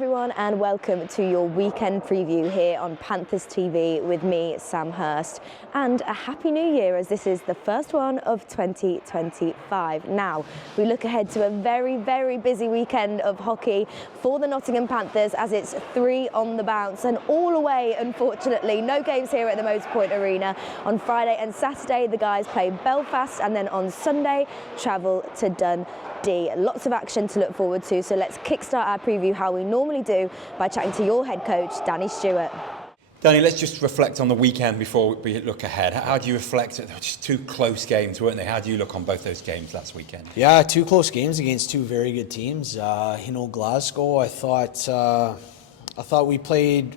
everyone, and welcome to your weekend preview here on Panthers TV with me, Sam Hurst, and a happy new year as this is the first one of 2025. Now, we look ahead to a very, very busy weekend of hockey for the Nottingham Panthers as it's 3 on the bounce and all away, unfortunately. No games here at the Motorpoint Arena. On Friday and Saturday, the guys play Belfast, and then on Sunday, travel to Dundee. Lots of action to look forward to, so let's kickstart our preview how we normally do by chatting to your head coach, Danny Stewart. Danny, let's just reflect on the weekend before we look ahead. How do you reflect? They were just 2 close games, weren't they? How do you look on both those games last weekend? Yeah, 2 close games against 2 very good teams. Glasgow, I thought we played.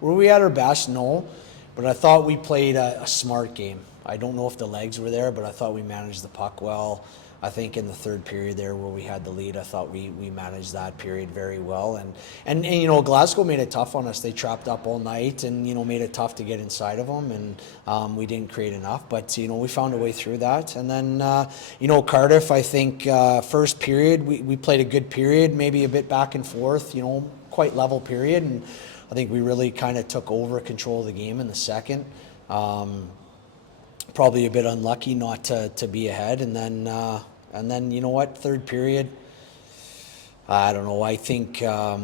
Were we at our best? No, but I thought we played a smart game. I don't know if the legs were there, but I thought we managed the puck well. I think in the third period there where we had the lead, I thought we managed that period very well. And Glasgow made it tough on us. They trapped up all night and, made it tough to get inside of them. And we didn't create enough. But, we found a way through that. And then, Cardiff, I think first period, we played a good period, maybe a bit back and forth, quite level period. And I think we really kind of took over control of the game in the second. Probably a bit unlucky not to be ahead. And then you know what? Third period, I don't know. I think I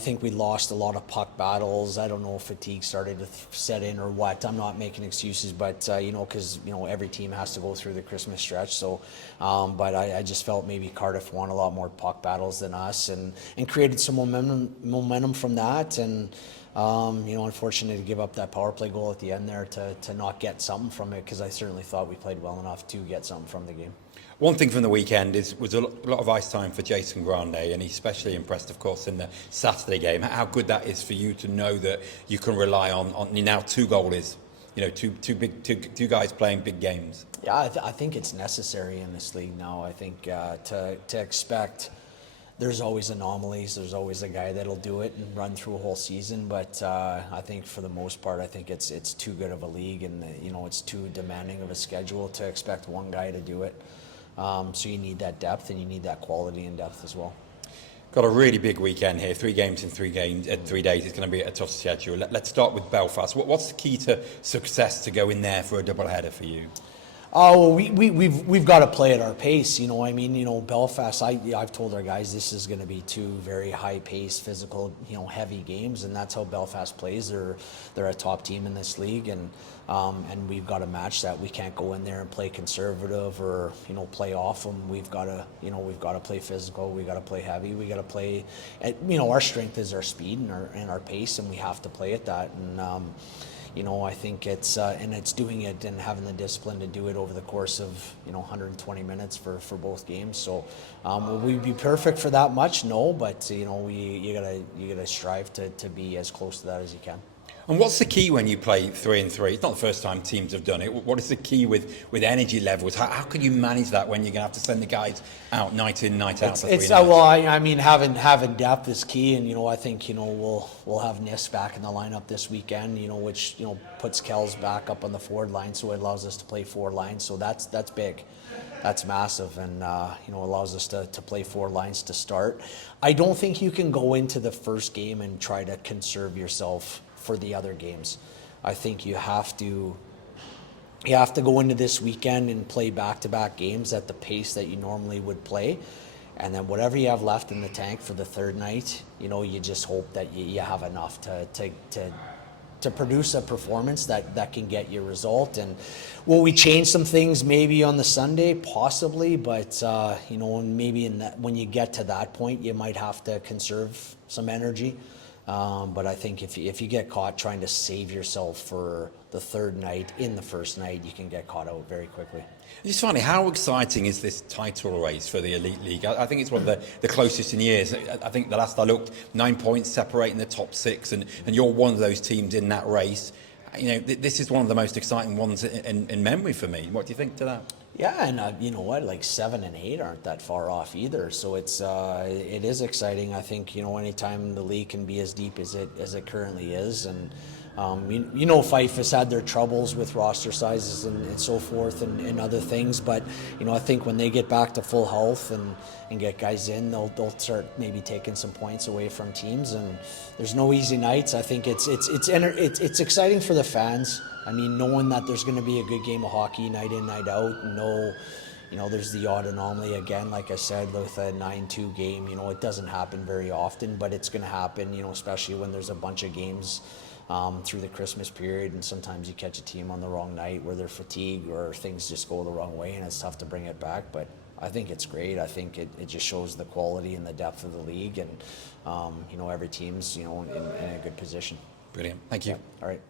think we lost a lot of puck battles. I don't know if fatigue started to set in or what. I'm not making excuses, but because every team has to go through the Christmas stretch. So, but I just felt maybe Cardiff won a lot more puck battles than us, and created some momentum from that. And unfortunate to give up that power play goal at the end there to not get something from it, because I certainly thought we played well enough to get something from the game. One thing from the weekend was a lot of ice time for Jason Grande, and he's especially impressed, of course, in the Saturday game. How good that is for you to know that you can rely on now 2 goalies, two guys playing big games. Yeah, I think it's necessary in this league now. I think to expect. There's always anomalies. There's always a guy that'll do it and run through a whole season. But I think for the most part, I think it's too good of a league, and it's too demanding of a schedule to expect one guy to do it. So you need that depth, and you need that quality and depth as well. Got a really big weekend here. 3 games in 3 days. It's going to be a tough schedule. Let's start with Belfast. What's the key to success to go in there for a doubleheader for you? Oh, well, we've got to play at our pace. Belfast. I've told our guys this is going to be 2 very high-paced, physical, heavy games, and that's how Belfast plays. They're a top team in this league, and we've got to match that. We can't go in there and play conservative or play off them. We've got to play physical. We've got to play heavy. We got to play. Our strength is our speed and our pace, and we have to play at that. And I think it's doing it and having the discipline to do it over the course of 120 minutes for both games. So will we be perfect for that much? No, but you gotta strive to be as close to that as you can. And what's the key when you play 3 and 3? It's not the first time teams have done it. What is the key with energy levels? How can you manage that when you're going to have to send the guys out night in, night out? Having depth is key, and I think we'll have Nis back in the lineup this weekend. Which puts Kells back up on the forward line, so it allows us to play 4 lines. So that's big. That's massive, and allows us to play 4 lines to start. I don't think you can go into the first game and try to conserve yourself for the other games. I think you have to go into this weekend and play back-to-back games at the pace that you normally would play, and then whatever you have left in the tank for the third night, you just hope that you have enough to produce a performance that can get you a result. And will we change some things maybe on the Sunday? Possibly, but maybe when you get to that point, you might have to conserve some energy. But I think if you get caught trying to save yourself for the third night in the first night, you can get caught out very quickly. It's funny, how exciting is this title race for the Elite League? I think it's one of the closest in years. I think the last I looked, 9 points separating the top 6, and you're one of those teams in that race. This is one of the most exciting ones in memory for me. What do you think to that? Yeah, and 7 and 8 aren't that far off either. So it is exciting. I think anytime the league can be as deep as it currently is, and You know, Fife has had their troubles with roster sizes and so forth and other things, but you know, I think when they get back to full health and get guys in, they'll start maybe taking some points away from teams. And there's no easy nights. I think it's exciting for the fans. I mean, knowing that there's going to be a good game of hockey night in, night out. You know, there's the odd anomaly again, like I said, with a 9-2 game. You know, it doesn't happen very often, but it's going to happen, you know, especially when there's a bunch of games through the Christmas period, and sometimes you catch a team on the wrong night where they're fatigued or things just go the wrong way, and it's tough to bring it back. But I think it's great. I think it just shows the quality and the depth of the league, and, you know, every team's, you know, in a good position. Brilliant. Thank you. Yeah. All right.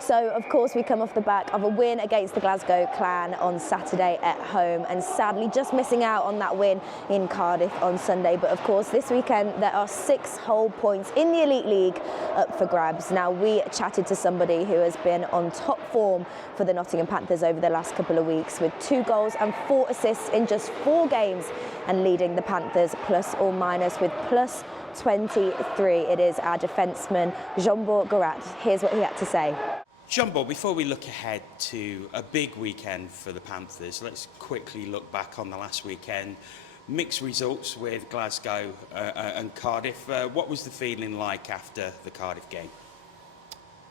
So, of course, we come off the back of a win against the Glasgow Clan on Saturday at home, and sadly just missing out on that win in Cardiff on Sunday. But, of course, this weekend there are 6 whole points in the Elite League up for grabs. Now, we chatted to somebody who has been on top form for the Nottingham Panthers over the last couple of weeks, with 2 goals and 4 assists in just 4 games, and leading the Panthers plus or minus with plus 23. It is our defenceman, Zsombor Garát. Here's what he had to say. Zsombor, before we look ahead to a big weekend for the Panthers, let's quickly look back on the last weekend. Mixed results with Glasgow and Cardiff. What was the feeling like after the Cardiff game?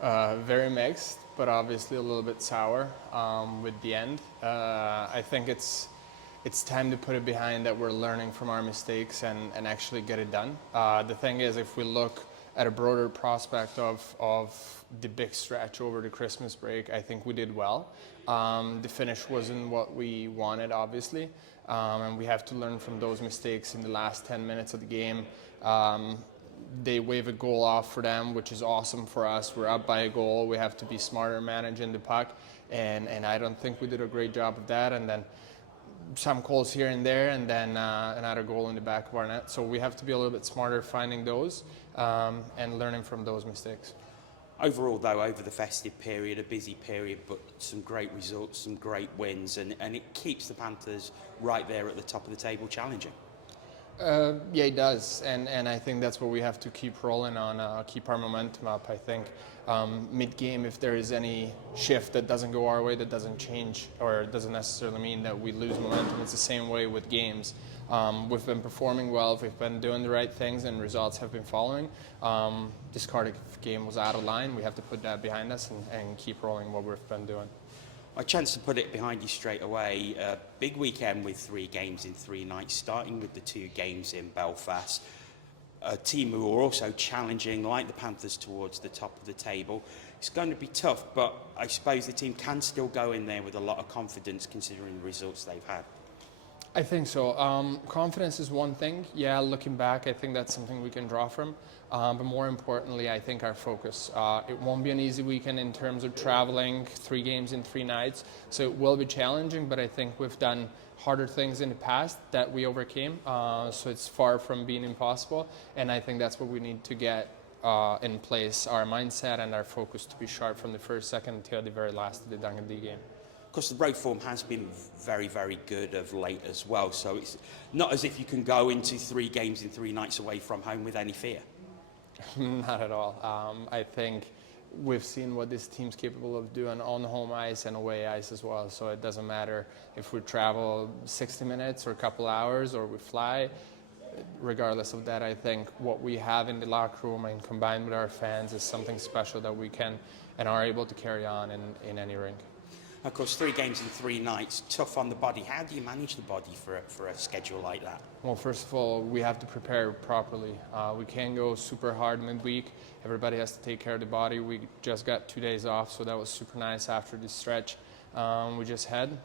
Very mixed, but obviously a little bit sour with the end. I think it's time to put it behind that we're learning from our mistakes and actually get it done. The thing is, if we look at a broader prospect of the big stretch over the Christmas break, I think we did well. The finish wasn't what we wanted, obviously, and we have to learn from those mistakes in the last 10 minutes of the game. They wave a goal off for them, which is awesome for us. We're up by a goal. We have to be smarter managing the puck, and I don't think we did a great job of that. And then some goals here and there, and then another goal in the back of our net. So we have to be a little bit smarter finding those and learning from those mistakes. Overall, though, over the festive period, a busy period, but some great results, some great wins, and it keeps the Panthers right there at the top of the table challenging. Yeah, it does, and I think that's what we have to keep rolling on, keep our momentum up. I think mid-game, if there is any shift that doesn't go our way, that doesn't change, or it doesn't necessarily mean that we lose momentum. It's the same way with games. We've been performing well, we've been doing the right things, and results have been following. This Cardiff game was out of line. We have to put that behind us and keep rolling what we've been doing. A chance to put it behind you straight away. A big weekend with 3 games in 3 nights, starting with the 2 games in Belfast. A team who are also challenging, like the Panthers, towards the top of the table. It's going to be tough, but I suppose the team can still go in there with a lot of confidence considering the results they've had. I think so. Confidence is one thing. Yeah, looking back, I think that's something we can draw from. But more importantly, I think our focus. It won't be an easy weekend in terms of traveling, 3 games in 3 nights. So it will be challenging, but I think we've done harder things in the past that we overcame. So it's far from being impossible. And I think that's what we need to get in place, our mindset and our focus to be sharp from the first, second, until the very last of the Dundee game. Of course, the road form has been very, very good of late as well. So it's not as if you can go into 3 games in 3 nights away from home with any fear. Not at all. I think we've seen what this team's capable of doing on home ice and away ice as well. So it doesn't matter if we travel 60 minutes or a couple hours or we fly. Regardless of that, I think what we have in the locker room and combined with our fans is something special that we can and are able to carry on in any rink. Of course, 3 games in 3 nights, tough on the body. How do you manage the body for a schedule like that? Well, first of all, we have to prepare properly. We can't go super hard midweek. Everybody has to take care of the body. We just got 2 days off, so that was super nice after this stretch we just had.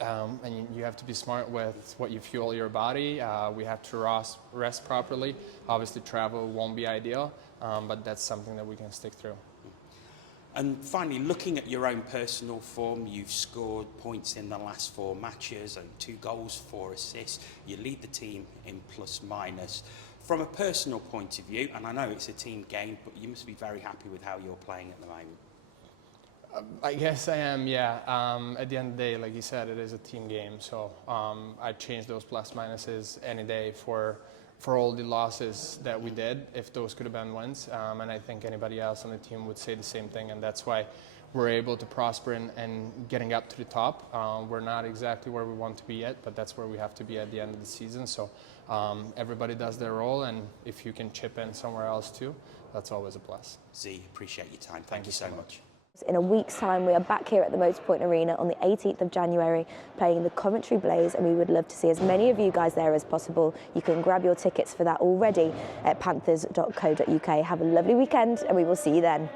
And you have to be smart with what you fuel your body. We have to rest properly. Obviously, travel won't be ideal, but that's something that we can stick through. And finally, looking at your own personal form, you've scored points in the last 4 matches and 2 goals, 4 assists. You lead the team in plus minus. From a personal point of view, and I know it's a team game, but you must be very happy with how you're playing at the moment. I guess I am, yeah. At the end of the day, like you said, it is a team game, so I'd change those plus minuses any day for all the losses that we did, if those could have been wins. And I think anybody else on the team would say the same thing, and that's why we're able to prosper and getting up to the top. We're not exactly where we want to be yet, but that's where we have to be at the end of the season. So everybody does their role, and if you can chip in somewhere else too, that's always a plus. Z, appreciate your time. Thank you so much. In a week's time, we are back here at the Motorpoint Arena on the 18th of January playing the Coventry Blaze, and we would love to see as many of you guys there as possible. You can grab your tickets for that already at panthers.co.uk. Have a lovely weekend, and we will see you then.